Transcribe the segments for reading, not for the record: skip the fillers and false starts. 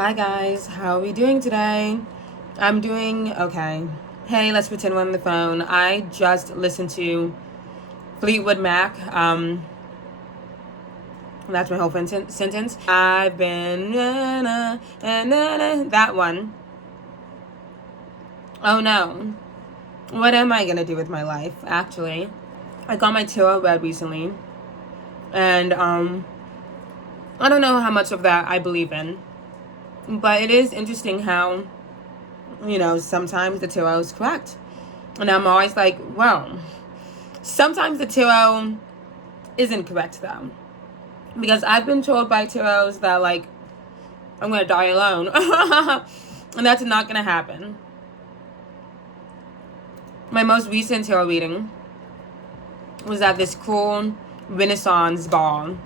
Hi guys, how are we doing today? I'm doing okay. Hey, let's pretend we're on the phone. I just listened to Fleetwood Mac. That's my whole sentence. I've been that one. Oh no, what am I gonna do with my life? Actually, I got my tarot read recently, and I don't know how much of that I believe in, but it is interesting how sometimes the tarot is correct. And I'm always like, well, sometimes the tarot isn't correct though. Because I've been told by tarots that like I'm gonna die alone. And that's not gonna happen. My most recent tarot reading was at this cool Renaissance ball.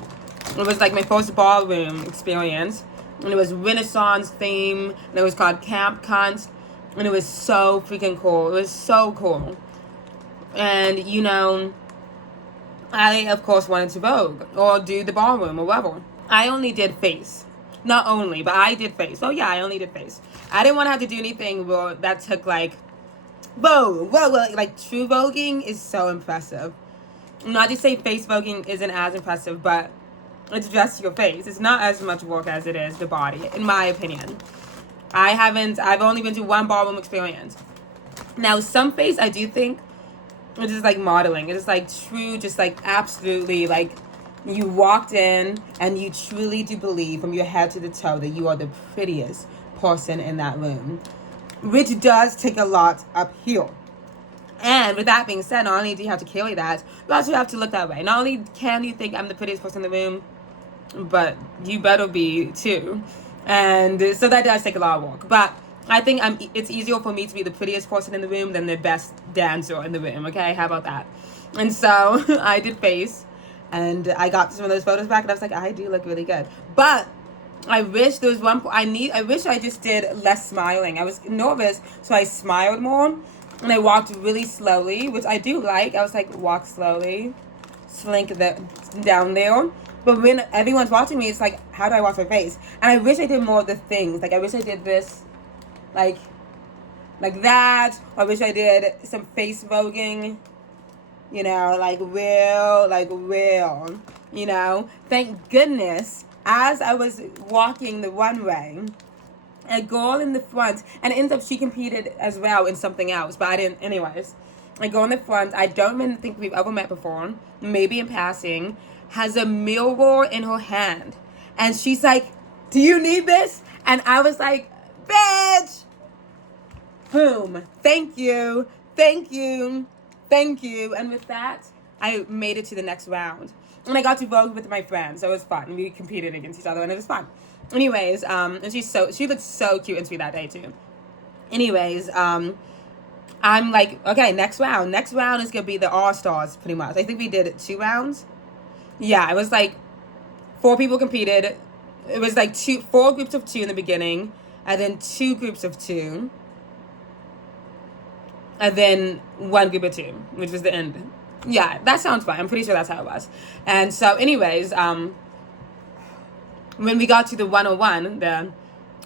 It was like my first ballroom experience. And it was Renaissance theme. And it was called Camp Cunt. And it was so freaking cool. It was so cool. And I of course wanted to vogue or do the ballroom or whatever. I only did face. Not only, but I did face. Oh yeah, I only did face. I didn't want to have to do anything that took like vogue. Like true voguing is so impressive. Not to say face voguing isn't as impressive, but it's just your face. It's not as much work as it is the body, in my opinion. I've only been to one ballroom experience. Now, some face I do think it's just like modeling. It's like true, just like absolutely like you walked in and you truly do believe from your head to the toe that you are the prettiest person in that room, which does take a lot up here. And with that being said, not only do you have to carry that, you also have to look that way. Not only can you think I'm the prettiest person in the room, but you better be too. And so that does take a lot of work. But I think it's easier for me to be the prettiest person in the room than the best dancer in the room, okay? How about that? And so I did face, and I got some of those photos back, and I was like, I do look really good. But I wish there was I wish I just did less smiling. I was nervous, so I smiled more, and I walked really slowly, which I do like. I was like, walk slowly, slink down there. But when everyone's watching me, it's like, how do I wash my face? And I wish I did more of the things. Like, I wish I did this, like that. Or I wish I did some face voguing, like real, Thank goodness, as I was walking the runway, a girl in the front, and it ends up she competed as well in something else, but I didn't, anyways. A girl in the front, I don't even think we've ever met before, maybe in passing, has a mirror in her hand. And she's like, do you need this? And I was like, bitch! Boom. Thank you. Thank you. Thank you. And with that, I made it to the next round. And I got to vote with my friends. So it was fun. We competed against each other and it was fun. Anyways, and she looked so cute and sweet that day too. Anyways, I'm like, okay, next round. Next round is gonna be the All-Stars, pretty much. I think we did 2 rounds. Yeah, it was like 4 people competed. It was like 4 groups of 2 in the beginning, and then 2 groups of 2, and then 1 group of 2, which was the end. Yeah, that sounds fine. I'm pretty sure that's how it was. And so, anyways, when we got to the 101, the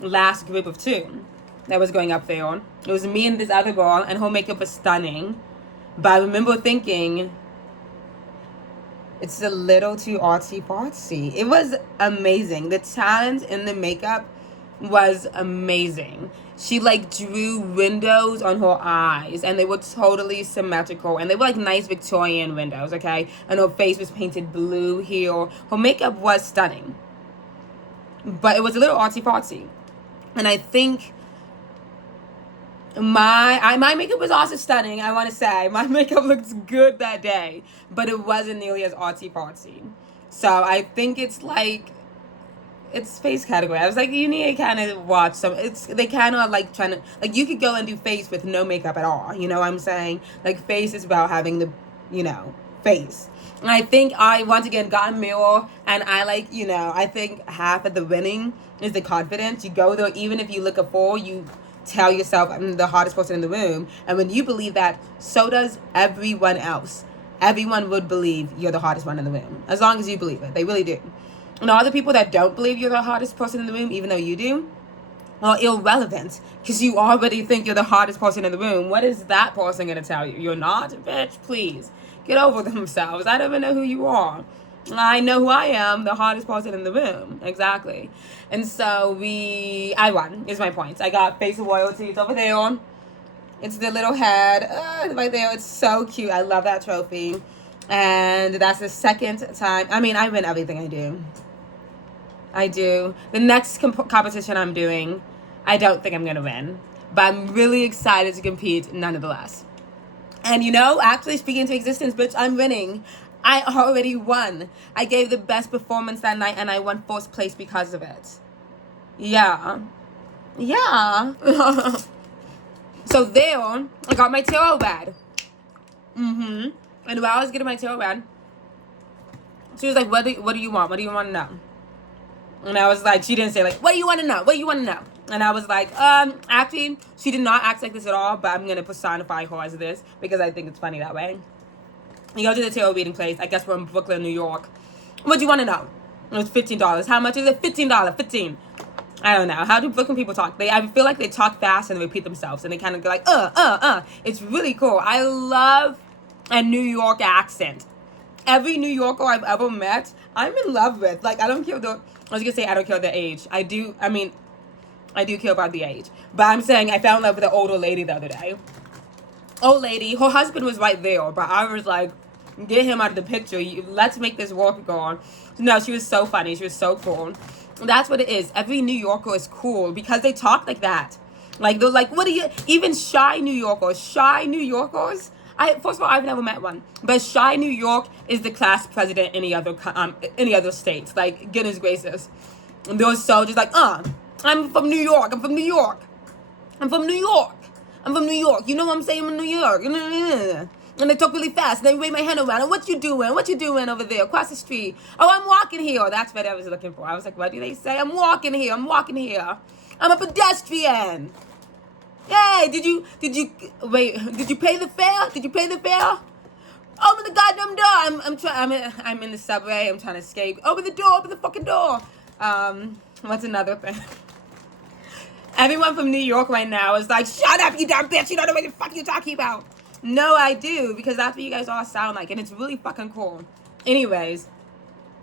last group of 2 that was going up there, it was me and this other girl, and her makeup was stunning. But I remember thinking, it's a little too artsy-fartsy. It was amazing. The talent in the makeup was amazing. She like drew windows on her eyes, and they were totally symmetrical, and they were like nice Victorian windows, okay? And her face was painted blue here. Her makeup was stunning, but it was a little artsy-fartsy. And I think my makeup was also stunning. I want to say my makeup looked good that day, but it wasn't nearly as artsy-fartsy. So I think it's like, it's face category. I was like, you need to kind of watch some. They kind of like trying to, like, you could go and do face with no makeup at all. You know what I'm saying? Like, face is about having the, face. And I think I once again got a mirror, and I like, I think half of the winning is the confidence. You go there, even if you look a 4, you tell yourself, I'm the hottest person in the room. And when you believe that, so does everyone else. Everyone would believe you're the hottest one in the room, as long as you believe it. They really do. And all the people that don't believe you're the hottest person in the room, even though you do, or irrelevant because you already think you're the hottest person in the room. What is that person going to tell you? You're not? Bitch, please. Get over themselves. I don't even know who you are. I know who I am, the hottest person in the room. Exactly. And so I won, is my point. I got Face of Royalty. It's over there. It's the little head right there. It's so cute. I love that trophy. And that's the second time. I mean, I win everything I do. I do. The next competition I'm doing, I don't think I'm going to win. But I'm really excited to compete nonetheless. And actually speaking into existence, bitch, I'm winning. I already won. I gave the best performance that night and I won first place because of it. Yeah. Yeah. So there, I got my tarot read. And while I was getting my tarot read, she was like, what do you want? What do you want to know? And I was like, she didn't say like, what do you want to know? What do you want to know? And I was like, actually, she did not act like this at all, but I'm going to personify her as this because I think it's funny that way. You go to the tarot reading place. I guess we're in Brooklyn, New York. What do you want to know? It was $15. How much is it? $15. 15. I don't know. How do Brooklyn people talk? I feel like they talk fast and they repeat themselves. And they kind of go like, It's really cool. I love a New York accent. Every New Yorker I've ever met, I'm in love with. Like, I don't care I was going to say I don't care the age. I do care about the age. But I'm saying I fell in love with an older lady the other day. Old lady, her husband was right there, but I was like, get him out of the picture. Let's make this work go on. No, she was so funny. She was so cool. That's what it is. Every New Yorker is cool because they talk like that. Like, they're like, even shy New Yorkers. First of all, I've never met one. But shy New York is the class president any other states. Like, goodness gracious. And they're so just like, I'm from New York. I'm from New York. You know what I'm saying? I'm from New York. And they talk really fast. They wave my hand around. And what you doing? What you doing over there across the street? Oh, I'm walking here. That's what I was looking for. I was like, what do they say? I'm walking here. I'm a pedestrian. Hey, did you pay the fare? Open the goddamn door. I'm in the subway. I'm trying to escape. Open the fucking door. What's another thing? Everyone from New York right now is like, shut up, you dumb bitch. You don't know what the fuck you're talking about. No, I do, because that's what you guys all sound like, and it's really fucking cool. Anyways,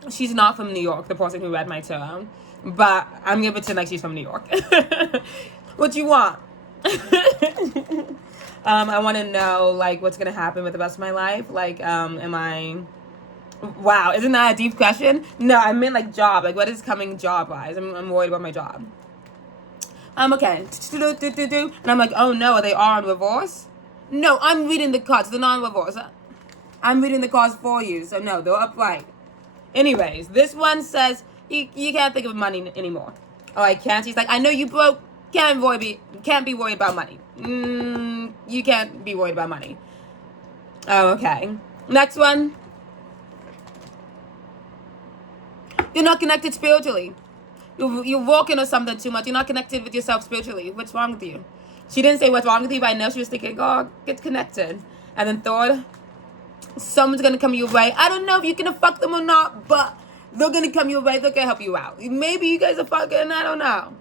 she's not from New York, the person who read my tarot, but I'm gonna pretend like she's from New York. What you want? I want to know, like, what's gonna happen with the rest of my life. Like, wow, isn't that a deep question? No, I meant like job. Like, what is coming job-wise? I'm worried about my job. Okay. And I'm like, oh no, are they all in reverse? No, I'm reading the cards. They're not in reverse. I'm reading the cards for you. So no, they're upright. Anyways, this one says, you can't think of money anymore. Oh, I can't? He's like, I know you broke. Can't be worried about money. You can't be worried about money. Oh, okay. Next one. You're not connected spiritually. You're walking or something too much. You're not connected with yourself spiritually. What's wrong with you? She didn't say what's wrong with you, but I know she was thinking, God, get connected. And then third, someone's going to come your way. I don't know if you're going to fuck them or not, but they're going to come your way. They're going to help you out. Maybe you guys are fucking, I don't know.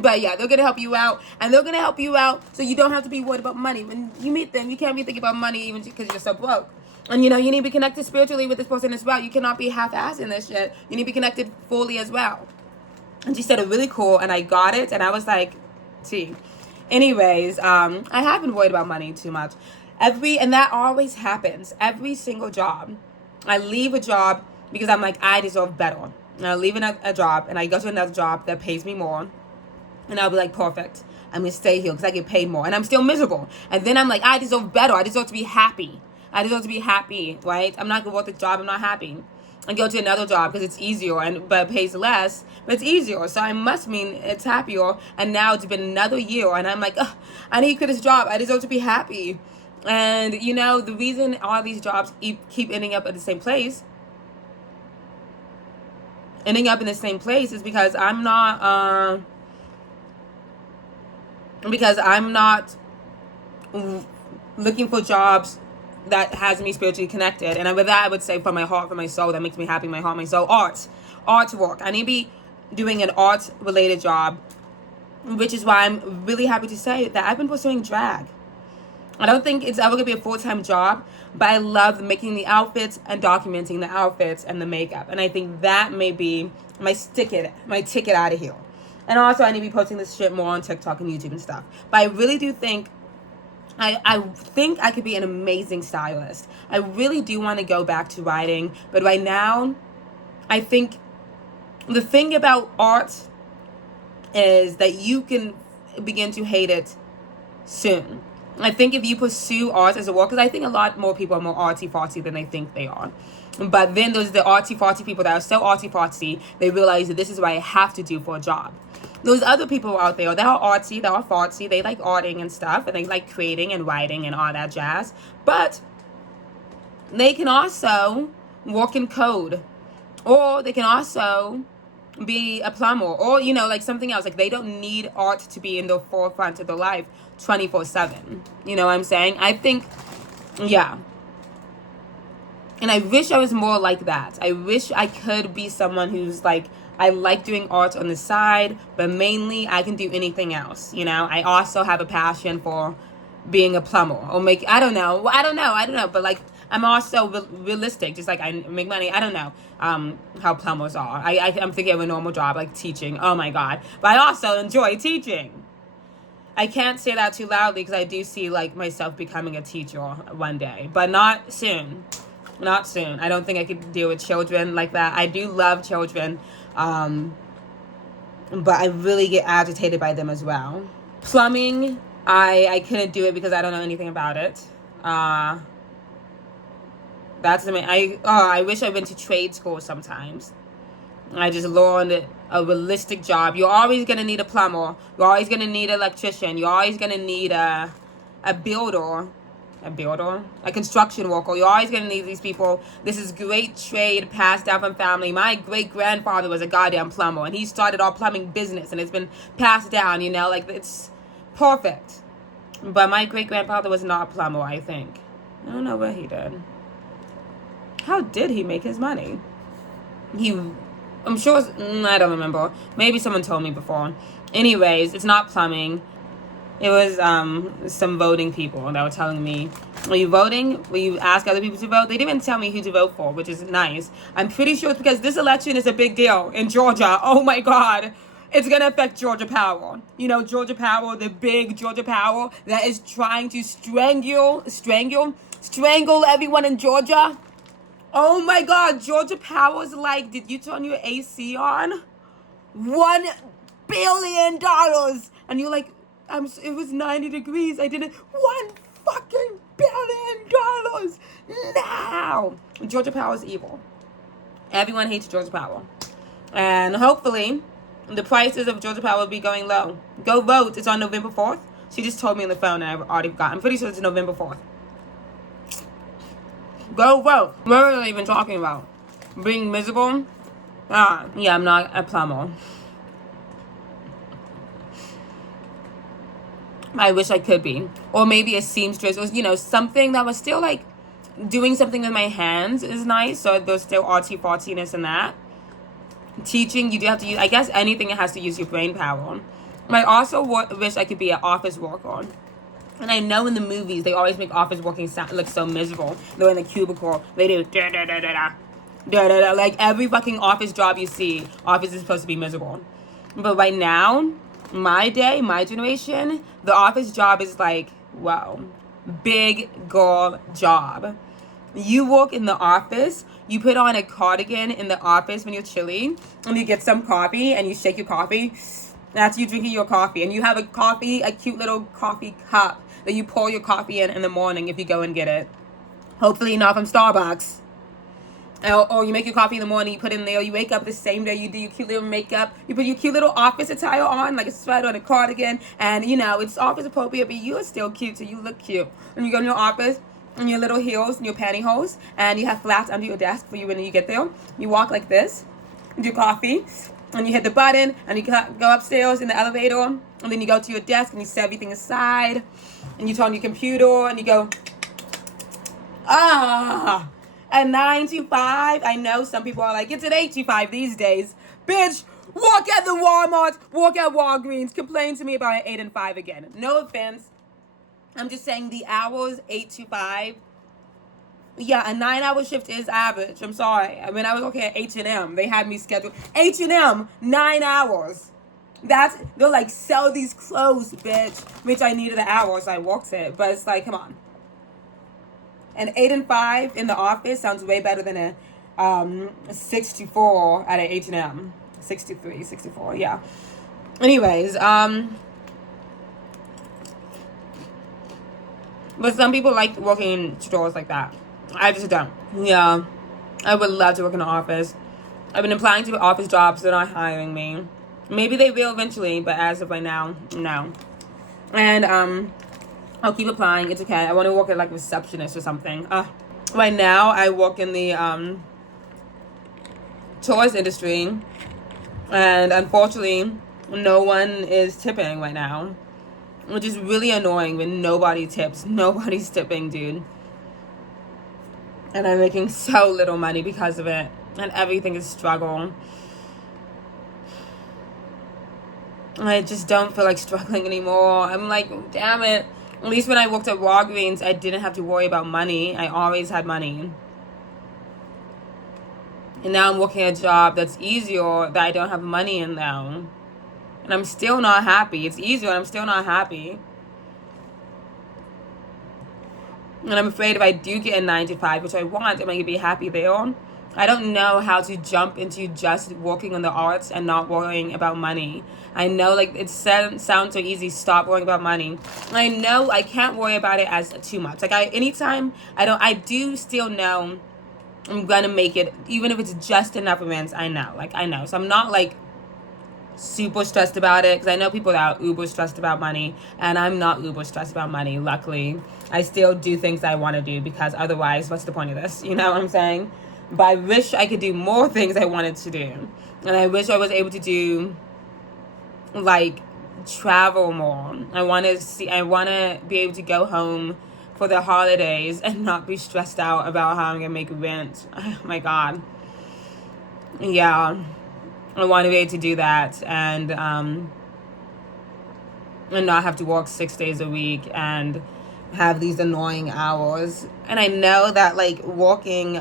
But yeah, they're going to help you out. And they're going to help you out so you don't have to be worried about money. When you meet them, you can't be thinking about money even because you're so broke. And, you need to be connected spiritually with this person as well. You cannot be half-assed in this shit. You need to be connected fully as well. And she said it really cool, and I got it. And I was like, see. Anyways, I have been worried about money too much. And that always happens. Every single job. I leave a job because I'm like, I deserve better. And I leave a job, and I go to another job that pays me more. And I'll be like, perfect. I'm going to stay here because I get paid more. And I'm still miserable. And then I'm like, I deserve better. I deserve to be happy. Right? I'm not going to work the job. I'm not happy. And go to another job because it's easier but it pays less, but it's easier. So I must mean it's happier. And now it's been another year, and I'm like, I need to quit this job. I deserve to be happy. And the reason all these jobs keep ending up at the same place, is because I'm not looking for jobs that has me spiritually connected. And with that, I would say from my heart, from my soul, that makes me happy, my heart, my soul, artwork. I need to be doing an art-related job which is why I'm really happy to say that I've been pursuing drag. I don't think it's ever gonna be a full-time job, but I love making the outfits and documenting the outfits and the makeup. And I think that may be my ticket out of here. And also I need to be posting this shit more on TikTok and YouTube and stuff. But I really do think I think I could be an amazing stylist. I really do want to go back to writing, but right now I think the thing about art is that you can begin to hate it soon. I think if you pursue art as a work, because I think a lot more people are more artsy-fartsy than they think they are. But then there's the artsy-fartsy people that are so artsy-fartsy, they realize that this is what I have to do for a job. Those other people out there that are artsy, that are fartsy, they like arting and stuff, and they like creating and writing and all that jazz. But they can also work in code, or they can also be a plumber, or like something else. Like, they don't need art to be in the forefront of their life 24/7. You know what I'm saying? I think, yeah. And I wish I was more like that. I wish I could be someone who's like, I like doing art on the side, but mainly I can do anything else. I also have a passion for being a plumber or I don't know, but like, I'm also realistic, just like I make money. I don't know how plumbers are. I'm thinking of a normal job, like teaching. Oh my God. But I also enjoy teaching. I can't say that too loudly because I do see like myself becoming a teacher one day, but not soon. Not soon. I don't think I could deal with children like that. I do love children, but I really get agitated by them as well. Plumbing, I couldn't do it because I don't know anything about it. That's the main. I wish I went to trade school sometimes. I just learned a realistic job. You're always gonna need a plumber. You're always gonna need an electrician. You're always gonna need a builder, a construction worker. You're always gonna need these people. This is great trade passed down from family. My great grandfather was a goddamn plumber, and he started our plumbing business, and it's been passed down. Like, it's perfect. But my great grandfather was not a plumber. I think. I don't know what he did. How did he make his money? I'm sure, I don't remember. Maybe someone told me before. Anyways, it's not plumbing. It was some voting people that were telling me, are you voting? Will you ask other people to vote? They didn't even tell me who to vote for, which is nice. I'm pretty sure it's because this election is a big deal in Georgia. Oh my God. It's going to affect Georgia Power. Georgia Power, the big Georgia Power that is trying to strangle everyone in Georgia. Oh my God, Georgia Power's like, did you turn your AC on? $1 billion. And you're like, it was 90 degrees. I didn't. $1 fucking billion. Now. Georgia Power's evil. Everyone hates Georgia Power. And hopefully, the prices of Georgia Power will be going low. Go vote. It's on November 4th. She just told me on the phone and I've already forgot. I'm pretty sure it's November 4th. Go vote. What are they even talking about? Being miserable? Yeah, I'm not a plumber. I wish I could be. Or maybe a seamstress, or, something that was still like doing something with my hands is nice. So there's still artsy-fartiness in that. Teaching, you do have to use, I guess anything that has to use your brain power. I also wish I could be an office worker. And I know in the movies, they always make office working look so miserable. They're in a cubicle. They do da-da-da-da-da. Like, every fucking office job you see, office is supposed to be miserable. But right now, my generation, the office job is like, wow, big girl job. You work in the office, you put on a cardigan in the office when you're chilly, and you get some coffee, and you shake your coffee. That's you drinking your coffee. And you have a cute little coffee cup that you pour your coffee in the morning if you go and get it. Hopefully not from Starbucks. Or you make your coffee in the morning, you put it in there, you wake up the same day, you do your cute little makeup, you put your cute little office attire on, like a sweater and a cardigan, and it's office appropriate, but you're still cute, so you look cute. And you go in your office, in your little heels and your pantyhose, and you have flats under your desk for you when you get there. You walk like this, with your coffee, and you hit the button, and you go upstairs in the elevator, and then you go to your desk, and you set everything aside, and you turn on your computer, and you go, At 9 to 5, I know some people are like, it's an 8 to 5 these days. Bitch, Walk at the Walmart, walk at Walgreens, complain to me about an 8 and 5 again. No offense. I'm just saying the hours, 8 to 5. Yeah, a 9-hour shift is average. I'm sorry. I mean, I was working at H&M. They had me scheduled. H&M, 9 hours. They're like, sell these clothes, bitch. Which I needed the hours, so I worked it. But it's like, come on. An 8 and 5 in the office sounds way better than a 6 to 4 at an H&M. 63, 64, yeah. Anyways, but some people like working in stores like that. I just don't. Yeah. I would love to work in an office. I've been applying to office jobs. They're not hiring me. Maybe they will eventually, but as of right now, no. And I'll keep applying. It's okay. I want to work at like receptionist or something. Right now, I work in the tourist industry. And unfortunately, no one is tipping right now. Which is really annoying when nobody tips. Nobody's tipping, dude. And I'm making so little money because of it. And everything is struggle. I just don't feel like struggling anymore. I'm like, damn it. At least when I worked at Walgreens, I didn't have to worry about money. I always had money. And now I'm working a job that's easier that I don't have money in now. And I'm still not happy. It's easier and I'm still not happy. And I'm afraid if I do get a 9 to 5, which I want, am I going to be happy there? I don't know how to jump into just working on the arts and not worrying about money. I know, like, it sounds so easy, stop worrying about money. I know I can't worry about it as too much. Like, I do still know I'm going to make it, even if it's just enough events, I know. So I'm not, like, super stressed about it, because I know people that are uber stressed about money, and I'm not uber stressed about money, luckily. I still do things that I want to do, because otherwise, what's the point of this? You know what I'm saying? But I wish I could do more things I wanted to do. And I wish I was able to do, like, travel more. I want to be able to go home for the holidays and not be stressed out about how I'm going to make rent. Oh, my God. Yeah. I want to be able to do that and not have to work 6 days a week and have these annoying hours. And I know that, like, working...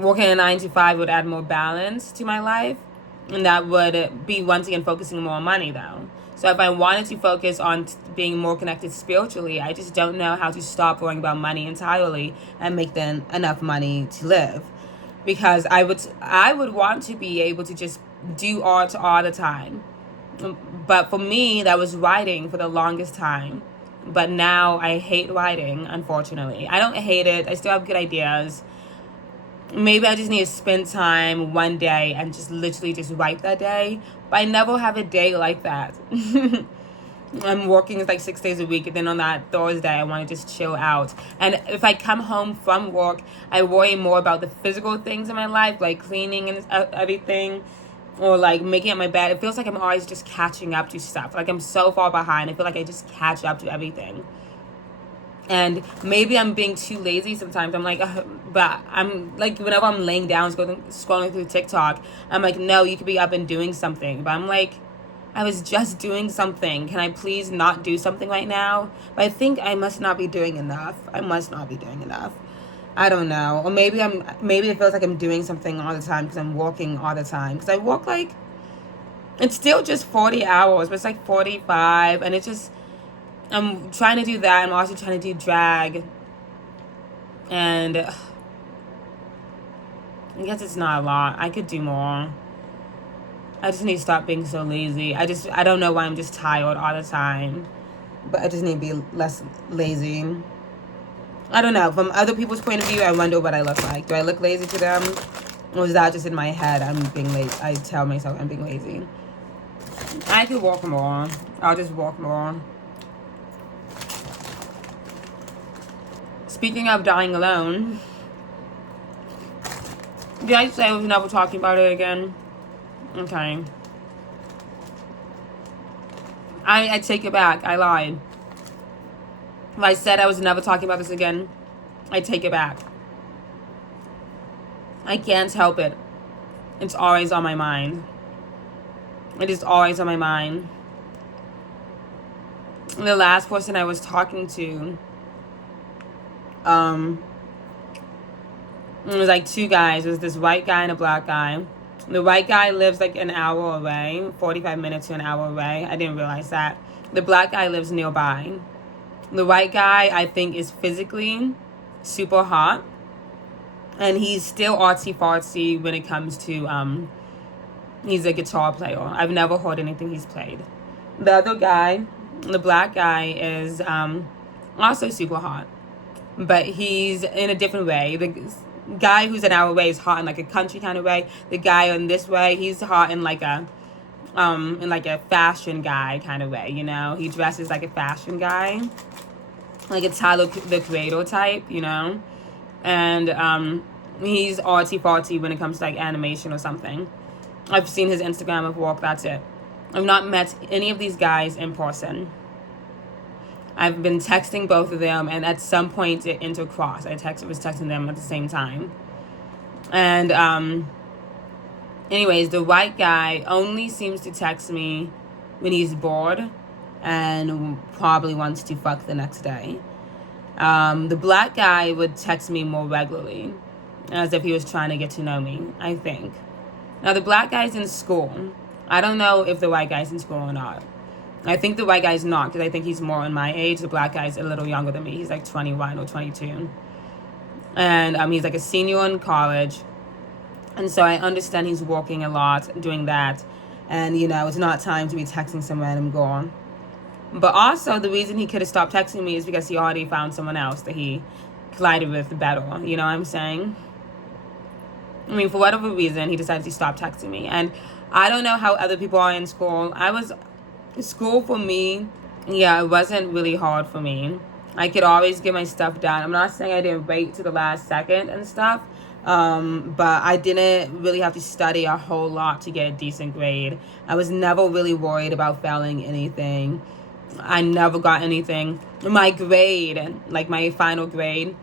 working a 9 to 5 would add more balance to my life. And that would be, once again, focusing more on money, though. So if I wanted to focus on being more connected spiritually, I just don't know how to stop worrying about money entirely and make then enough money to live. Because I would want to be able to just do art all the time. But for me, that was writing for the longest time. But now I hate writing, unfortunately. I don't hate it. I still have good ideas. Maybe I just need to spend time one day and just literally just write that day. But I never have a day like that. I'm working like 6 days a week, and then on that Thursday, I want to just chill out. And if I come home from work, I worry more about the physical things in my life, like cleaning and everything, or like making up my bed. It feels like I'm always just catching up to stuff. Like I'm so far behind. I feel like I just catch up to everything. And maybe I'm being too lazy sometimes. I'm like, but I'm like, whenever I'm laying down, scrolling through TikTok, I'm like, no, you could be up and doing something. But I'm like, I was just doing something. Can I please not do something right now? But I think I must not be doing enough. I don't know. Or maybe it feels like I'm doing something all the time because I'm working all the time. Because I work like, it's still just 40 hours, but it's like 45. And it's just, I'm trying to do that. I'm also trying to do drag. And I guess it's not a lot. I could do more. I just need to stop being so lazy. I don't know why I'm just tired all the time. But I just need to be less lazy. I don't know. From other people's point of view, I wonder what I look like. Do I look lazy to them? Or is that just in my head? I'm being lazy. I tell myself I'm being lazy. I could walk more. I'll just walk more. Speaking of dying alone, did I say I was never talking about it again? Okay. I take it back. I lied. If I said I was never talking about this again, I take it back. I can't help it. It's always on my mind. It is always on my mind. The last person I was talking to, it was like two guys. It was this white guy and a black guy. The white guy lives like an hour away, 45 minutes to an hour away. I didn't realize that. The black guy lives nearby. The white guy, I think, is physically super hot. And he's still artsy-fartsy when it comes to, he's a guitar player. I've never heard anything he's played. The other guy, the black guy, is also super hot. But he's in a different way. The guy who's an hour away is hot in like a country kind of way. The guy in this way, he's hot in like a fashion guy kind of way, you know? He dresses like a fashion guy. Like a Tyler, the Creator type, you know? And he's artsy-fartsy when it comes to like animation or something. I've seen his Instagram work, that's it. I've not met any of these guys in person. I've been texting both of them, and at some point it intercrossed. Was texting them at the same time. And anyways, the white guy only seems to text me when he's bored and probably wants to fuck the next day. The black guy would text me more regularly, as if he was trying to get to know me, I think. Now, the black guy's in school. I don't know if the white guy's in school or not. I think the white guy's not, because I think he's more in my age. The black guy's a little younger than me. He's like 21 or 22. And he's like a senior in college. And so I understand he's working a lot, doing that. And, you know, it's not time to be texting some random girl. But also, the reason he could have stopped texting me is because he already found someone else that he collided with better. You know what I'm saying? I mean, for whatever reason, he decided to stop texting me. And I don't know how other people are in school. School for me, yeah, it wasn't really hard for me. I could always get my stuff done. I'm not saying I didn't wait to the last second and stuff, but I didn't really have to study a whole lot to get a decent grade. I was never really worried about failing anything. I never got anything. My grade, like my final grade,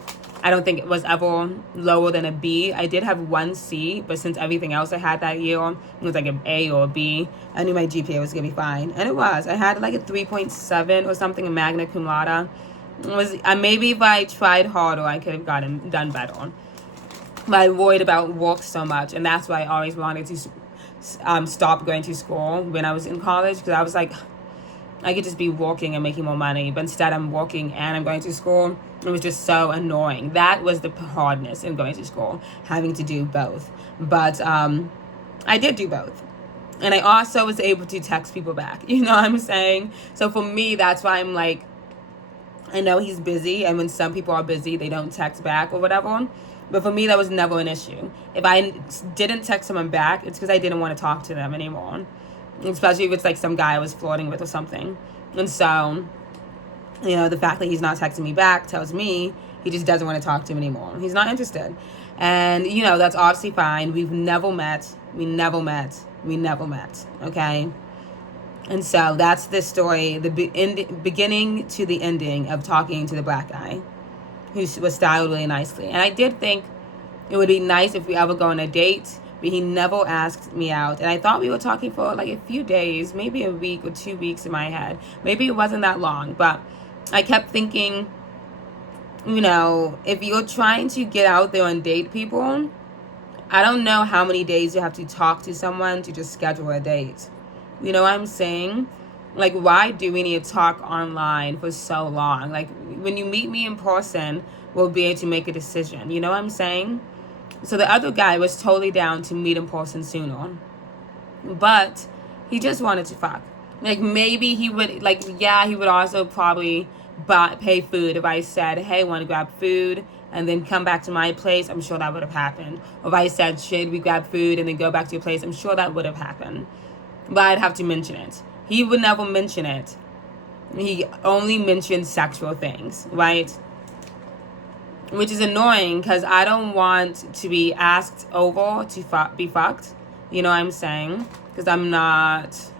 I don't think it was ever lower than a B. I did have one C, but since everything else I had that year, it was like an A or a B. I knew my GPA was going to be fine. And it was. I had like a 3.7 or something, a magna cum laude. Maybe if I tried harder, I could have done better. But I worried about work so much. And that's why I always wanted to stop going to school when I was in college. Because I was like, I could just be working and making more money. But instead I'm working and I'm going to school. It was just so annoying. That was the hardness in going to school, having to do both. But I did do both. And I also was able to text people back. You know what I'm saying? So for me, that's why I'm like, I know he's busy. And when some people are busy, they don't text back or whatever. But for me, that was never an issue. If I didn't text someone back, it's because I didn't want to talk to them anymore. Especially if it's like some guy I was flirting with or something. And so, you know, the fact that he's not texting me back tells me he just doesn't want to talk to him anymore. He's not interested. And, you know, that's obviously fine. We've never met. We never met. Okay? And so that's the story, the beginning to the ending of talking to the black guy, who was styled really nicely. And I did think it would be nice if we ever go on a date, but he never asked me out. And I thought we were talking for like a few days, maybe a week or 2 weeks in my head. Maybe it wasn't that long, but I kept thinking, you know, if you're trying to get out there and date people, I don't know how many days you have to talk to someone to just schedule a date. You know what I'm saying? Like, why do we need to talk online for so long? Like, when you meet me in person, we'll be able to make a decision. You know what I'm saying? So the other guy was totally down to meet in person sooner. But he just wanted to fuck. Like, maybe he would, like, yeah, he would also probably pay food if I said, hey, want to grab food and then come back to my place. I'm sure that would have happened. Or if I said, should we grab food and then go back to your place, I'm sure that would have happened. But I'd have to mention it. He would never mention it. He only mentioned sexual things, right? Which is annoying because I don't want to be asked over to be fucked. You know what I'm saying? Because I'm not...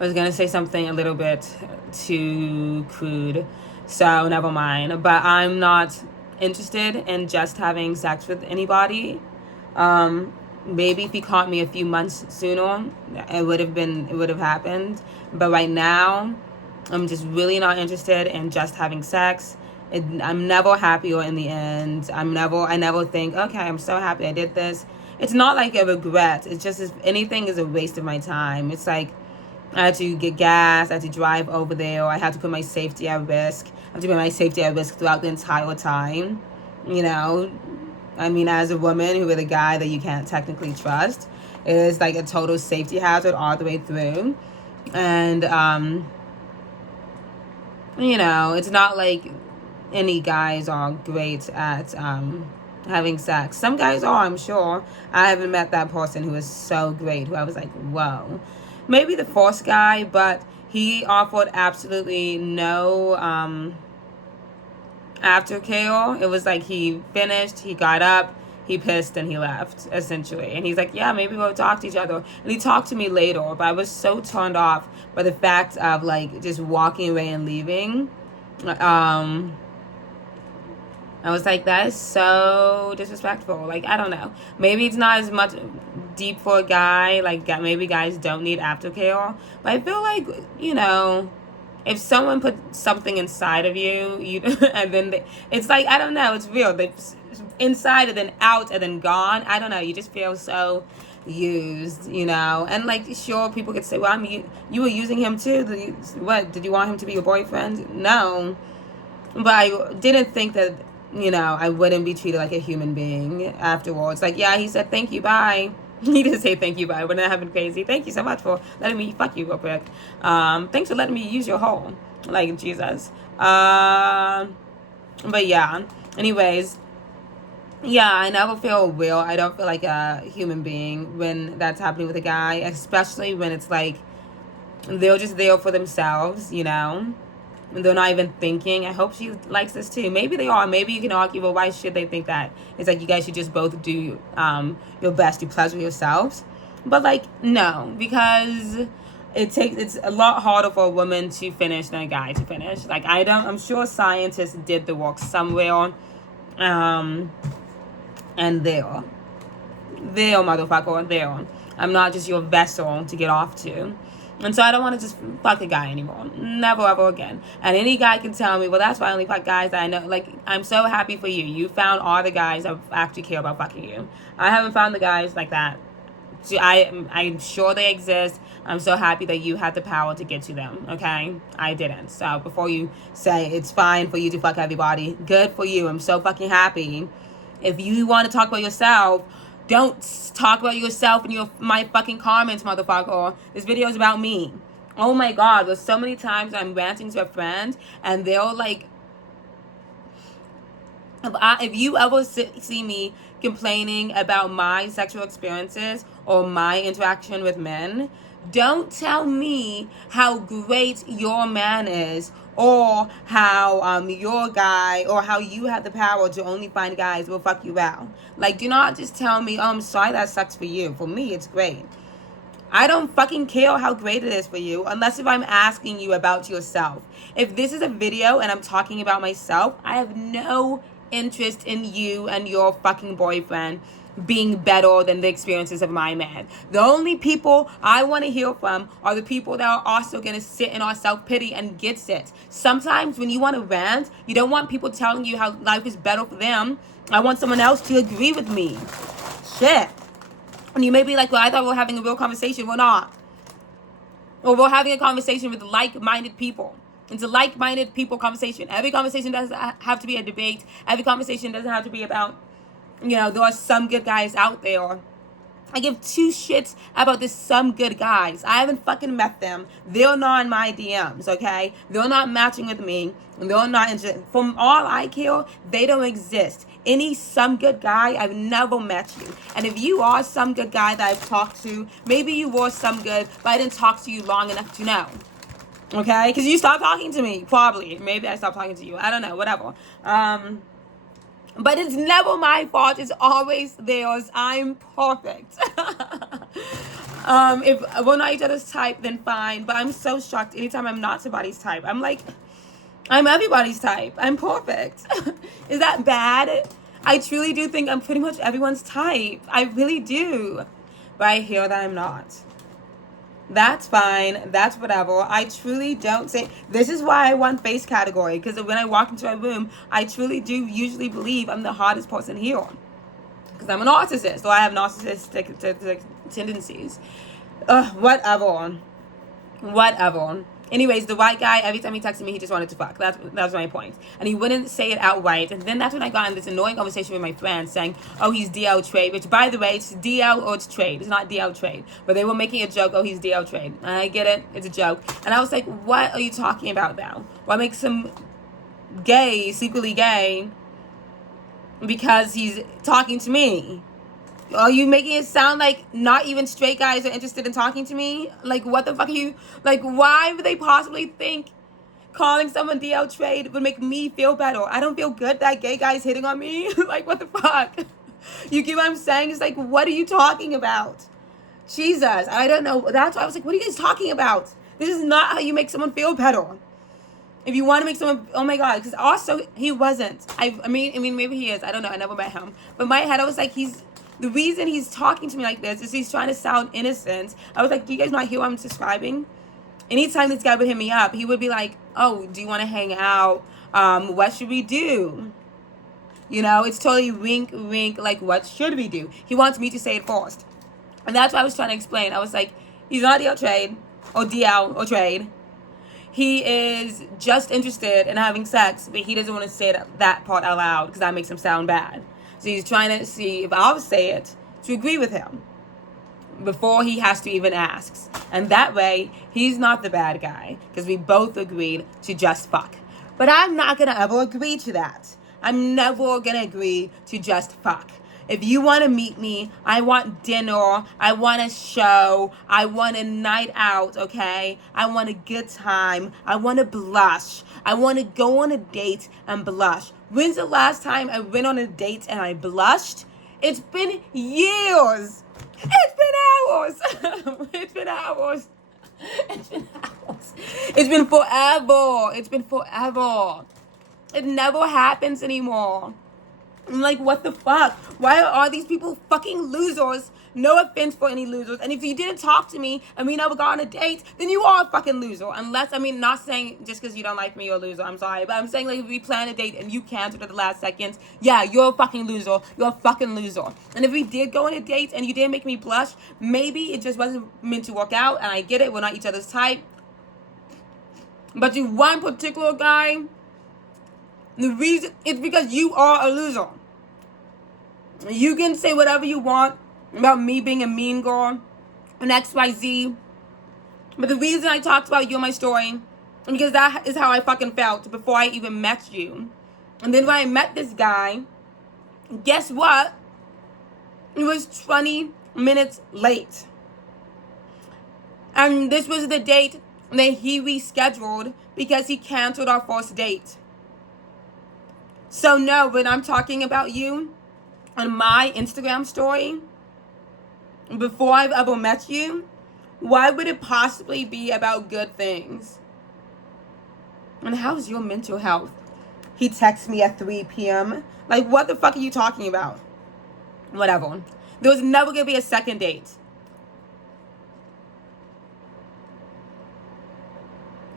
I was going to say something a little bit too crude, so never mind. But I'm not interested in just having sex with anybody. Maybe if he caught me a few months sooner, it would have happened. But right now, I'm just really not interested in just having sex. I'm never happier in the end. I never think, okay, I'm so happy I did this. It's not like a regret. It's just, if anything is a waste of my time. It's like, I had to get gas, I had to drive over there, or I had to put my safety at risk. I have to put my safety at risk throughout the entire time. You know, I mean, as a woman who with a guy that you can't technically trust, it is like a total safety hazard all the way through. And, you know, it's not like any guys are great at having sex. Some guys are, I'm sure. I haven't met that person who is so great, who I was like, whoa. Maybe the first guy, but he offered absolutely no aftercare. It was like he finished, he got up, he pissed, and he left, essentially. And he's like, yeah, maybe we'll talk to each other. And he talked to me later, but I was so turned off by the fact of like just walking away and leaving. I was like, that is so disrespectful. Like, I don't know. Maybe it's not as much deep for a guy. Like, maybe guys don't need aftercare. But I feel like, you know, if someone put something inside of you, and then it's like, I don't know. It's real. They inside and then out and then gone. I don't know. You just feel so used, you know. And like, sure, people could say, well, you were using him too. What? Did you want him to be your boyfriend? No. But I didn't think that, you know, I wouldn't be treated like a human being afterwards. Like, yeah, he said, thank you, bye. He didn't say thank you, bye. Wouldn't that have been crazy? Thank you so much for letting me fuck you real quick. Thanks for letting me use your hole. Like, Jesus. But yeah. Anyways. Yeah, I never feel real. I don't feel like a human being when that's happening with a guy. Especially when it's like, they're just there for themselves, you know. They're not even thinking. I hope she likes this too. Maybe they are. Maybe you can argue, well, why should they think that? It's like you guys should just both do your best to pleasure yourselves. But like, no, because it's a lot harder for a woman to finish than a guy to finish. Like, I'm sure scientists did the work somewhere. And there, motherfucker, there. I'm not just your vessel to get off to. And so I don't want to just fuck a guy anymore. Never, ever again. And any guy can tell me, well, that's why I only fuck guys that I know. Like, I'm so happy for you. You found all the guys that actually care about fucking you. I haven't found the guys like that. So I'm sure they exist. I'm so happy that you had the power to get to them, okay? I didn't. So before you say it's fine for you to fuck everybody, good for you. I'm so fucking happy. If you want to talk about yourself, don't talk about yourself in my fucking comments, motherfucker. This video is about me. Oh my God, there's so many times I'm ranting to a friend and they'll like, if you ever see me complaining about my sexual experiences or my interaction with men, don't tell me how great your man is or how your guy or how you have the power to only find guys who will fuck you out. Like, do not just tell me, oh, I'm sorry that sucks for you. For me, it's great. I don't fucking care how great it is for you unless if I'm asking you about yourself. If this is a video and I'm talking about myself, I have no interest in you and your fucking boyfriend being better than the experiences of my man. The only people I want to hear from are the people that are also going to sit in our self-pity and get it. Sometimes when you want to rant, you don't want people telling you how life is better for them. I want someone else to agree with me. Shit. And you may be like, well, I thought we were having a real conversation. We're not. Or we're having a conversation with like-minded people. It's a like-minded people conversation. Every conversation doesn't have to be a debate. Every conversation doesn't have to be about, you know, there are some good guys out there. I give two shits about this some good guys. I haven't fucking met them. They're not in my DMs, okay? They're not matching with me. They're not interested. From all I care, they don't exist. Any some good guy, I've never met you. And if you are some good guy that I've talked to, maybe you were some good, but I didn't talk to you long enough to know. Okay? Because you stopped talking to me, probably. Maybe I stopped talking to you. I don't know, whatever. But it's never my fault. It's always theirs. I'm perfect. If we're not each other's type, then fine. But I'm so shocked anytime I'm not somebody's type. I'm like, I'm everybody's type. I'm perfect. Is that bad? I truly do think I'm pretty much everyone's type. I really do. But I hear that I'm not. That's fine. That's whatever. I truly don't say. This is why I want face category. Because when I walk into a room, I truly do usually believe I'm the hottest person here. Because I'm a narcissist. Or I have narcissistic tendencies. Whatever. Whatever. Anyways, the white guy, every time he texted me, he just wanted to fuck. That's my point. And he wouldn't say it outright. And then that's when I got in this annoying conversation with my friends saying, oh, he's DL trade. Which, by the way, it's DL or it's trade. It's not DL trade. But they were making a joke, oh, he's DL trade. And I get it. It's a joke. And I was like, what are you talking about now? What makes him gay, secretly gay? Because he's talking to me. Are you making it sound like not even straight guys are interested in talking to me? Like, what the fuck are you... Like, why would they possibly think calling someone DL trade would make me feel better? I don't feel good that gay guy's hitting on me. Like, what the fuck? You get what I'm saying? It's like, what are you talking about? Jesus, I don't know. That's why I was like, what are you guys talking about? This is not how you make someone feel better. If you want to make someone... Oh, my God. Because also, he wasn't. I mean, maybe he is. I don't know. I never met him. But in my head, I was like, he's... The reason he's talking to me like this is he's trying to sound innocent. I was like, do you guys not hear what I'm describing? Anytime this guy would hit me up, he would be like, oh, do you want to hang out? What should we do? You know, it's totally wink, wink, like, what should we do? He wants me to say it first. And that's what I was trying to explain. I was like, he's not DL trade or DL or trade. He is just interested in having sex, but he doesn't want to say that part out loud because that makes him sound bad. So he's trying to see if I'll say it to agree with him before he has to even ask. And that way, he's not the bad guy because we both agreed to just fuck. But I'm not going to ever agree to that. I'm never going to agree to just fuck. If you want to meet me, I want dinner, I want a show, I want a night out, okay? I want a good time, I want to blush, I want to go on a date and blush. When's the last time I went on a date and I blushed? It's been years. It's been hours. It's been hours. It's been hours. It's been forever. It's been forever. It never happens anymore. I'm like, what the fuck? Why are these people fucking losers? No offense for any losers. And if you didn't talk to me and we never got on a date, then you are a fucking loser. Unless, I mean, not saying just because you don't like me, you're a loser. I'm sorry. But I'm saying, like, if we plan a date and you canceled at the last second, yeah, you're a fucking loser. You're a fucking loser. And if we did go on a date and you didn't make me blush, maybe it just wasn't meant to work out. And I get it. We're not each other's type. But to one particular guy... The reason, it's because you are a loser. You can say whatever you want about me being a mean girl and XYZ. But the reason I talked about you in my story is because that is how I fucking felt before I even met you. And then when I met this guy, guess what? It was 20 minutes late. And this was the date that he rescheduled because he canceled our first date. So no, when I'm talking about you on my Instagram story, before I've ever met you, why would it possibly be about good things? And how's your mental health? He texts me at 3 p.m. Like, what the fuck are you talking about? Whatever. There was never going to be a second date.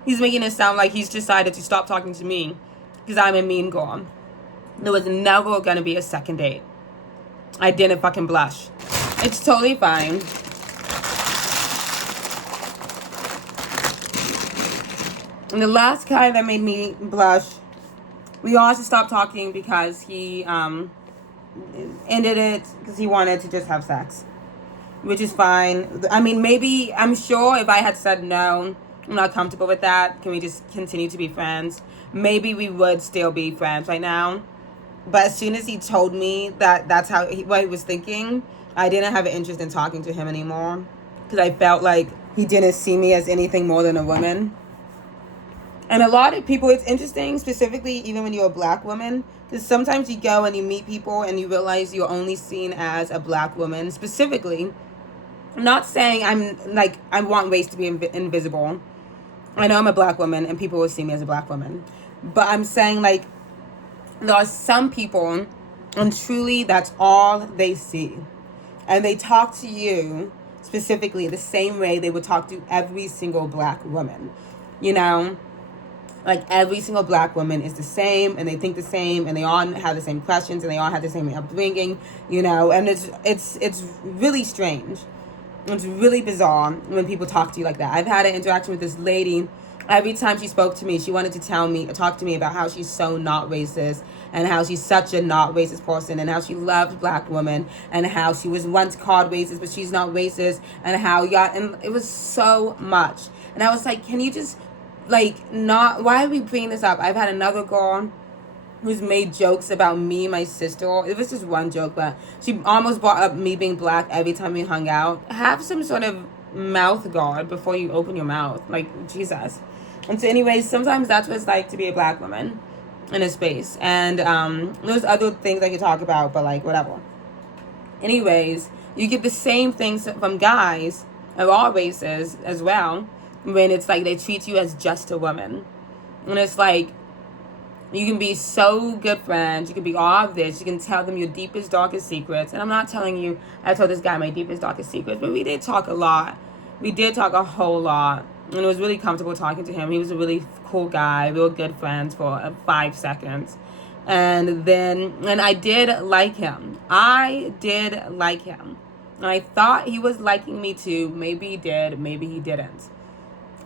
He's making it sound like he's decided to stop talking to me because I'm a mean girl. There was never going to be a second date. I didn't fucking blush. It's totally fine. And the last guy that made me blush, we all had to stop talking because he ended it because he wanted to just have sex. Which is fine. I mean, maybe, I'm sure if I had said no, I'm not comfortable with that, can we just continue to be friends? Maybe we would still be friends right now. But as soon as he told me that that's what he was thinking, I didn't have an interest in talking to him anymore. Because I felt like he didn't see me as anything more than a woman. And a lot of people, it's interesting, specifically even when you're a black woman, because sometimes you go and you meet people and you realize you're only seen as a black woman. Specifically, I'm not saying I want race to be invisible. I know I'm a black woman and people will see me as a black woman. But I'm saying, like, There are some people, and truly that's all they see. And they talk to you specifically the same way they would talk to every single black woman. You know, like every single black woman is the same, and they think the same, and they all have the same questions, and they all have the same upbringing, you know. And it's really strange. It's really bizarre when people talk to you like that. I've had an interaction with this lady. Every time she spoke to me, she wanted to talk to me about how she's so not racist, and how she's such a not racist person, and how she loves black women, and how she was once called racist, but she's not racist, and how and it was so much. And I was like, can you just, like, not, why are we bringing this up? I've had another girl who's made jokes about me and my sister. It was just one joke, but she almost brought up me being black every time we hung out. Have some sort of mouth guard before you open your mouth. Like, Jesus. And so anyways, sometimes that's what it's like to be a black woman in a space. And there's other things I could talk about, but like, whatever. Anyways, you get the same things from guys of all races as well, when it's like they treat you as just a woman. And it's like, you can be so good friends. You can be all of this. You can tell them your deepest, darkest secrets. And I'm not telling you, I told this guy my deepest, darkest secrets, but we did talk a lot. We did talk a whole lot. And it was really comfortable talking to him. He was a really cool guy. We were good friends for 5 seconds. And I did like him. I did like him. And I thought he was liking me too. Maybe he did. Maybe he didn't.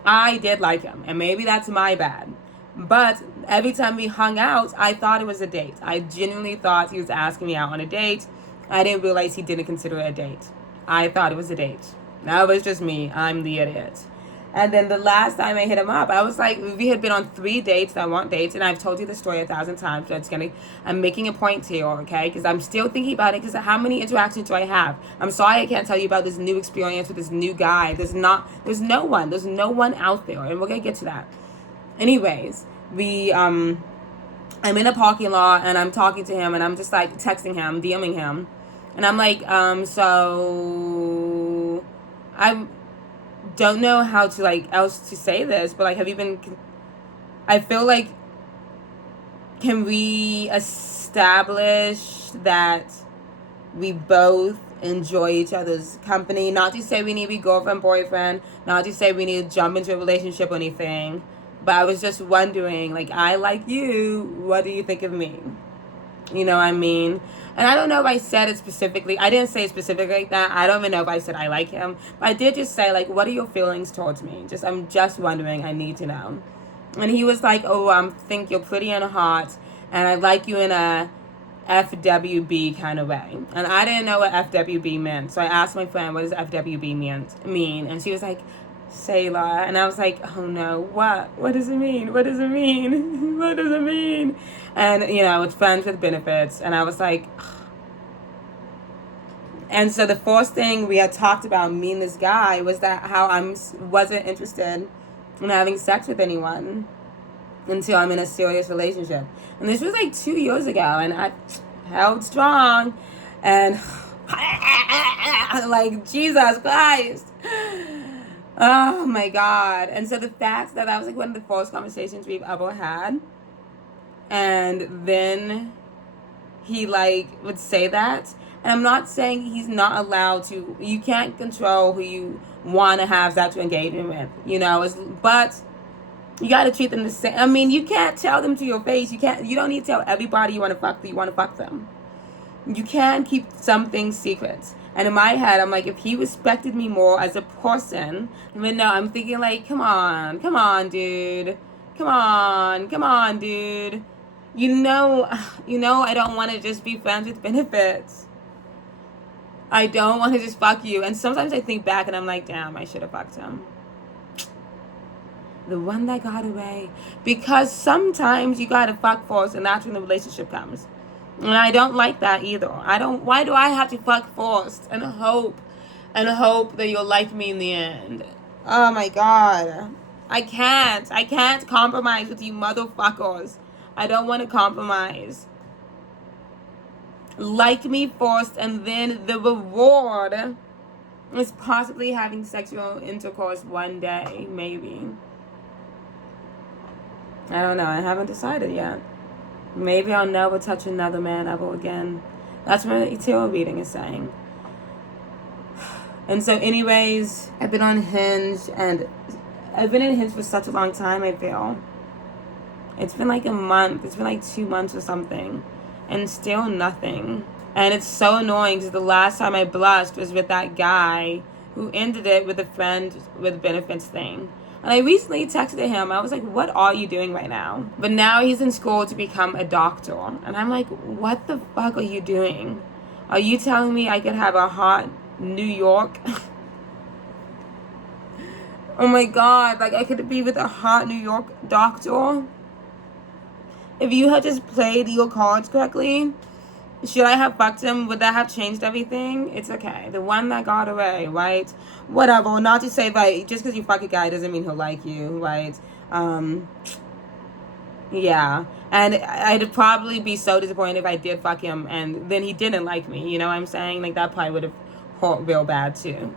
I did like him. And maybe that's my bad. But every time we hung out, I thought it was a date. I genuinely thought he was asking me out on a date. I didn't realize he didn't consider it a date. I thought it was a date. That was just me. I'm the idiot. And then the last time I hit him up, I was like, we had been on 3 dates that weren't dates, and I've told you the story 1,000 times, but I'm making a point here, okay? Because I'm still thinking about it, because how many interactions do I have? I'm sorry I can't tell you about this new experience with this new guy. There's no one out there, and we're going to get to that. Anyways, I'm in a parking lot, and I'm talking to him, and I'm just like texting him, DMing him, and I'm like, so I don't know how to else to say this, but I feel like, can we establish that we both enjoy each other's company? Not to say we need to be girlfriend, boyfriend, not to say we need to jump into a relationship or anything, but I was just wondering, I like you, what do you think of me? You know what I mean? And I don't know if I said it specifically. I didn't say it specifically like that. I don't even know if I said I like him. But I did just say, what are your feelings towards me? I'm just wondering. I need to know. And he was like, oh, I think you're pretty and hot, and I like you in a FWB kind of way. And I didn't know what FWB meant. So I asked my friend, what does FWB mean? And she was like, Sayla. And I was like, oh no, what does it mean? What does it mean? What does it mean? And it's friends with benefits. And I was like, ugh. And so the first thing we had talked about, me and this guy, was that how I wasn't interested in having sex with anyone until I'm in a serious relationship. And this was 2 years ago, and I held strong, and Jesus Christ. Oh my God. And so the fact that was one of the first conversations we've ever had, and then he would say that, and I'm not saying he's not allowed to, you can't control who you want to have sexual engagement with, but you got to treat them the same. I mean, you can't tell them to your face. You don't need to tell everybody you want to fuck them. You can keep some things secrets. And in my head, I'm like, if he respected me more as a person, I'm thinking come on, dude. Come on, dude. I don't want to just be friends with benefits. I don't want to just fuck you. And sometimes I think back and I'm like, damn, I should have fucked him. The one that got away. Because sometimes you gotta fuck first, and that's when the relationship comes. And I don't like that either. Why do I have to fuck first and hope that you'll like me in the end? Oh my God. I can't compromise with you motherfuckers. I don't want to compromise. Like me first, and then the reward is possibly having sexual intercourse one day, maybe. I don't know. I haven't decided yet. Maybe I'll never touch another man ever again. That's what the tarot reading is saying. And so anyways, I've been on Hinge, and I've been in Hinge for such a long time, I feel. It's been like a month. It's been like 2 months or something. And still nothing. And it's so annoying because the last time I blushed was with that guy who ended it with a friend with benefits thing. And I recently texted him. I was like, what are you doing right now? But now he's in school to become a doctor. And I'm like, what the fuck are you doing? Are you telling me I could have a hot New York? Oh my God, like I could be with a hot New York doctor? If you had just played your cards correctly, should I have fucked him? Would that have changed everything? It's okay. The one that got away, right? Whatever. Not to say, like, just because you fuck a guy doesn't mean he'll like you, right? Yeah. And I'd probably be so disappointed if I did fuck him and then he didn't like me. You know what I'm saying? Like, that probably would have hurt real bad, too.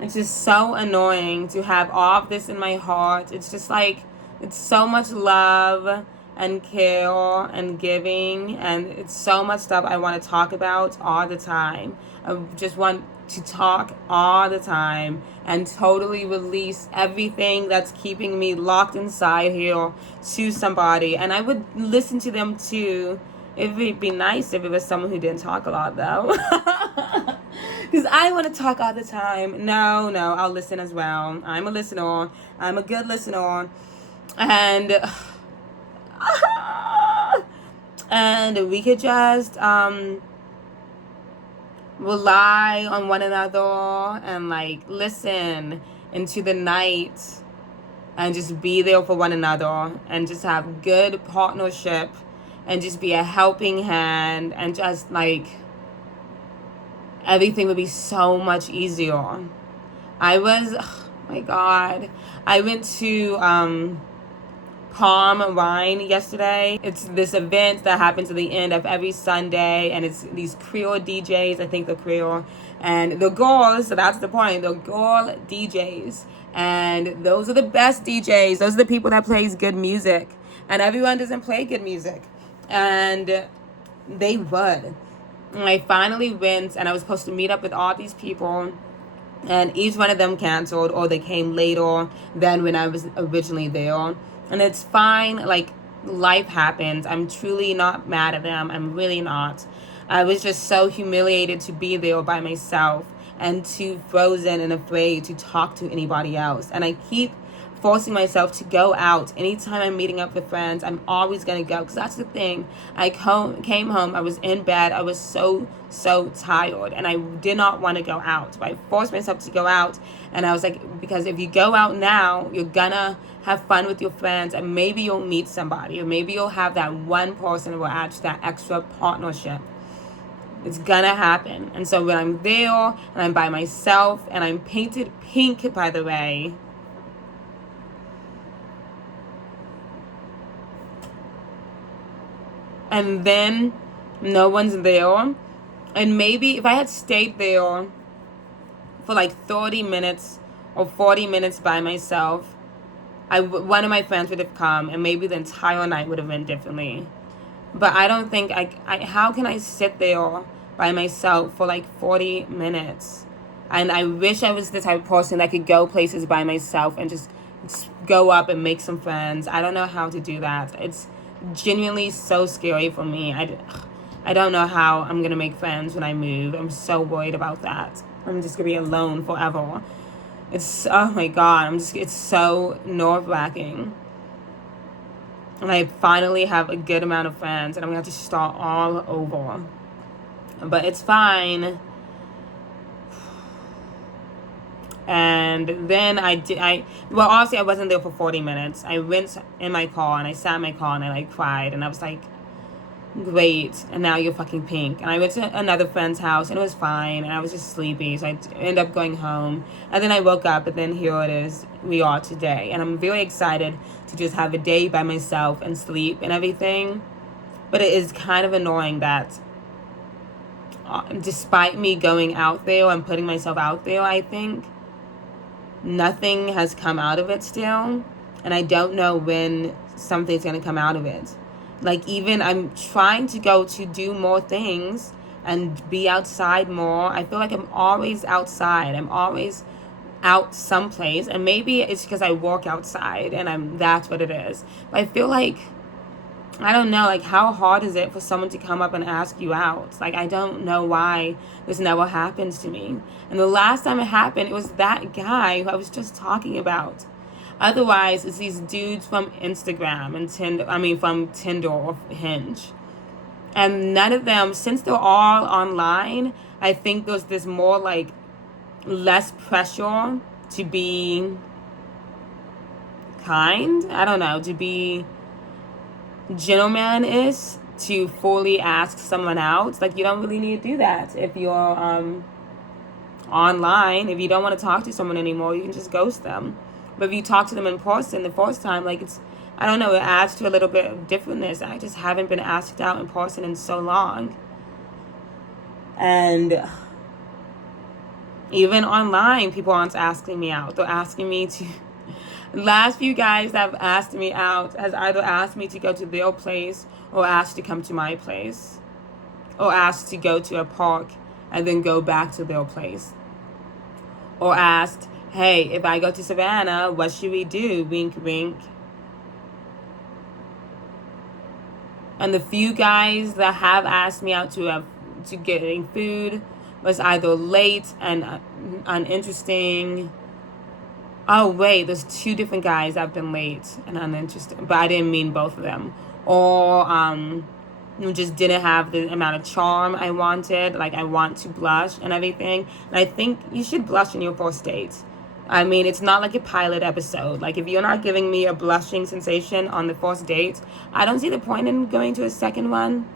It's just so annoying to have all of this in my heart. It's just like, it's so much love and care and giving, and it's so much stuff I want to talk about all the time. I just want to talk all the time and totally release everything that's keeping me locked inside here to somebody. And I would listen to them too. It would be nice if it was someone who didn't talk a lot, though. Because I want to talk all the time. No, I'll listen as well. I'm a listener. I'm a good listener. And and we could just rely on one another and like listen into the night and just be there for one another and just have good partnership and just be a helping hand, and just like everything would be so much easier. Oh my God, I went to Palm Wine yesterday. It's this event that happens at the end of every Sunday, and it's these Creole DJs. I think they're Creole, and the girls. So that's the point. They're girl DJs, and those are the best DJs. Those are the people that plays good music, and everyone doesn't play good music, and they would. And I finally went, and I was supposed to meet up with all these people, and each one of them canceled, or they came later than when I was originally there. And it's fine, like, life happens. I'm truly not mad at them. I'm really not. I was just so humiliated to be there by myself and too frozen and afraid to talk to anybody else. And I keep forcing myself to go out. Anytime I'm meeting up with friends, I'm always going to go. Because that's the thing. I came home. I was in bed. I was so tired. And I did not want to go out. But I forced myself to go out. And I was like, because if you go out now, you're going to have fun with your friends. And maybe you'll meet somebody. Or maybe you'll have that one person who will add to that extra partnership. It's gonna happen. And so when I'm there and I'm by myself and I'm painted pink, by the way, and then no one's there, and maybe if I had stayed there for like 30 minutes or 40 minutes by myself, one of my friends would have come, and maybe the entire night would have been differently. But I don't think how can I sit there by myself for like 40 minutes? And I wish I was the type of person that could go places by myself and just go up and make some friends. I don't know how to do that. It's genuinely so scary for me. I don't know how I'm going to make friends when I move. I'm so worried about that. I'm just going to be alone forever. Oh my God, it's so nerve-wracking. And I finally have a good amount of friends, and I'm going to have to start all over. But it's fine. And then well, obviously I wasn't there for 40 minutes. I went in my car, and I sat in my car, and I like cried, and I was like, great, and now you're fucking pink. And I went to another friend's house, and it was fine, and I was just sleepy, so I ended up going home. And then I woke up, and then here it is, we are today. And I'm very excited to just have a day by myself and sleep and everything. But it is kind of annoying that despite me going out there and putting myself out there, I think, nothing has come out of it still. And I don't know when something's going to come out of it. Like, even I'm trying to go to do more things and be outside more. I feel like I'm always outside. I'm always out someplace. And maybe it's because I walk outside and that's what it is. But I feel like, I don't know, like, how hard is it for someone to come up and ask you out? Like, I don't know why this never happens to me. And the last time it happened, it was that guy who I was just talking about. Otherwise, it's these dudes from Instagram and from Tinder or Hinge. And none of them, since they're all online, I think there's this more, like, less pressure to be kind. I don't know, to be gentleman-ish, to fully ask someone out. Like, you don't really need to do that if you're online. If you don't want to talk to someone anymore, you can just ghost them. But if you talk to them in person the first time, like, it's, I don't know, it adds to a little bit of differentness. I just haven't been asked out in person in so long. And even online, people aren't asking me out. They're asking me to... Last few guys that have asked me out has either asked me to go to their place or asked to come to my place. Or asked to go to a park and then go back to their place. Or asked, hey, if I go to Savannah, what should we do? Wink, wink. And the few guys that have asked me out to getting food was either late and uninteresting. Oh, wait, there's 2 different guys that have been late and uninteresting. But I didn't mean both of them. Or just didn't have the amount of charm I wanted. Like, I want to blush and everything. And I think you should blush in your first date. I mean, it's not like a pilot episode. Like, if you're not giving me a blushing sensation on the first date, I don't see the point in going to a second one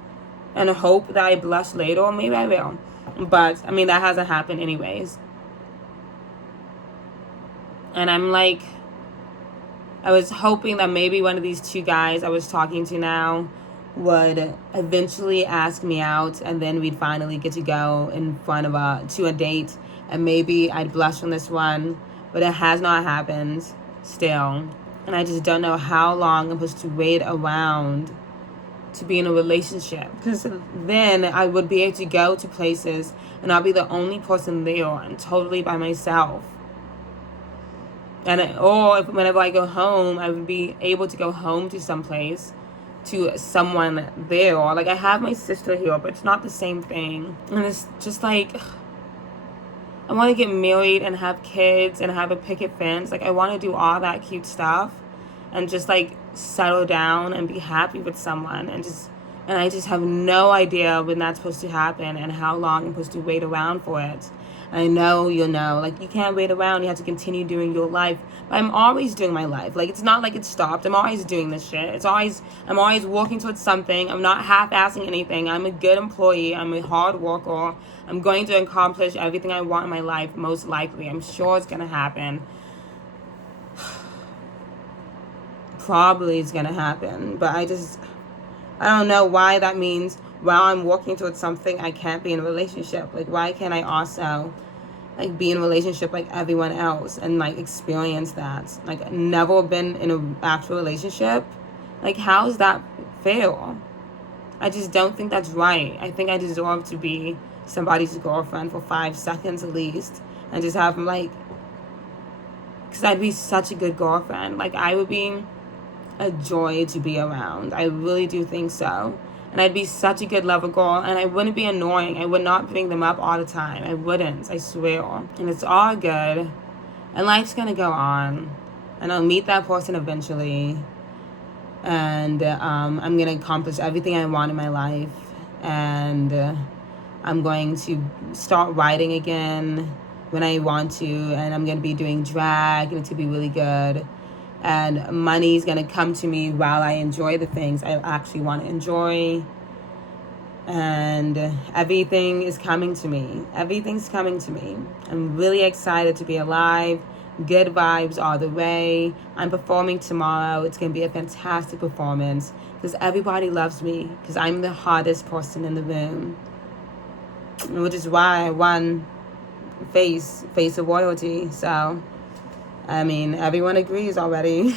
and hope that I blush later. Or maybe I will. But, I mean, that hasn't happened anyways. And I'm like, I was hoping that maybe one of these 2 guys I was talking to now would eventually ask me out, and then we'd finally get to go in front of to a date, and maybe I'd blush on this one, but it has not happened still. And I just don't know how long I'm supposed to wait around to be in a relationship, because then I would be able to go to places and I'll be the only person there and totally by myself. Or whenever I go home, I would be able to go home to someplace, to someone there. Or, like, I have my sister here, but it's not the same thing. And it's just like, I want to get married and have kids and have a picket fence. Like, I want to do all that cute stuff and just, like, settle down and be happy with someone. And I just have no idea when that's supposed to happen and how long I'm supposed to wait around for it. I know, like, you can't wait around. You have to continue doing your life. But I'm always doing my life. Like, it's not like it's stopped. I'm always doing this shit. I'm always working towards something. I'm not half-assing anything. I'm a good employee. I'm a hard worker. I'm going to accomplish everything I want in my life, most likely. I'm sure it's going to happen. Probably it's going to happen. But I don't know why that means while I'm working towards something, I can't be in a relationship. Like, why can't I also, like, be in a relationship like everyone else and, like, experience that? Like, never been in an actual relationship. Like, how is that fair? I just don't think that's right. I think I deserve to be somebody's girlfriend for 5 seconds at least. And just have, like, because I'd be such a good girlfriend. Like, I would be a joy to be around. I really do think so. And I'd be such a good lover girl, and I wouldn't be annoying. I would not bring them up all the time. I wouldn't, I swear. And it's all good. And life's gonna go on. And I'll meet that person eventually. And I'm gonna accomplish everything I want in my life. And I'm going to start writing again when I want to. And I'm gonna be doing drag, and it's gonna be really good. And money's going to come to me while I enjoy the things I actually want to enjoy. And everything is coming to me. Everything's coming to me. I'm really excited to be alive. Good vibes all the way. I'm performing tomorrow. It's going to be a fantastic performance because everybody loves me because I'm the hottest person in the room. Which is why I won Face of Royalty. So... I mean, everyone agrees already.